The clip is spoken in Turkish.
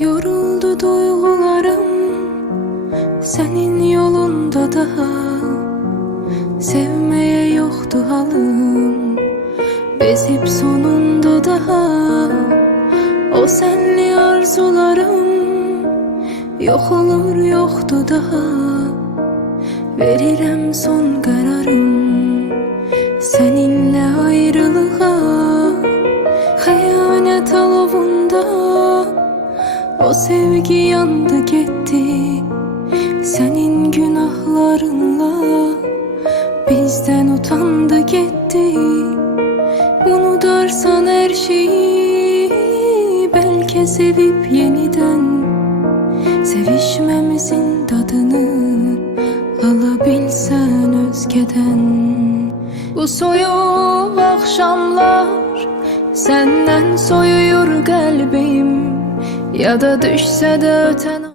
Yoruldu duygularım senin yolunda daha. Sevmeye yoktu halım, bezip sonunda daha. O senli arzularım yok olur yoktu daha. Verirem son kararım seninle ayrılığa. Hayanet alovunda o sevgi yandı gitti. Senin günahlarınla bizden utandı gitti. Unutarsan her şeyi, belki sevip yeniden sevişmemizin tadını alabilsen özgeden. Bu soyuq akşamlar senden soyuyor kalbim, ya da düşse de öten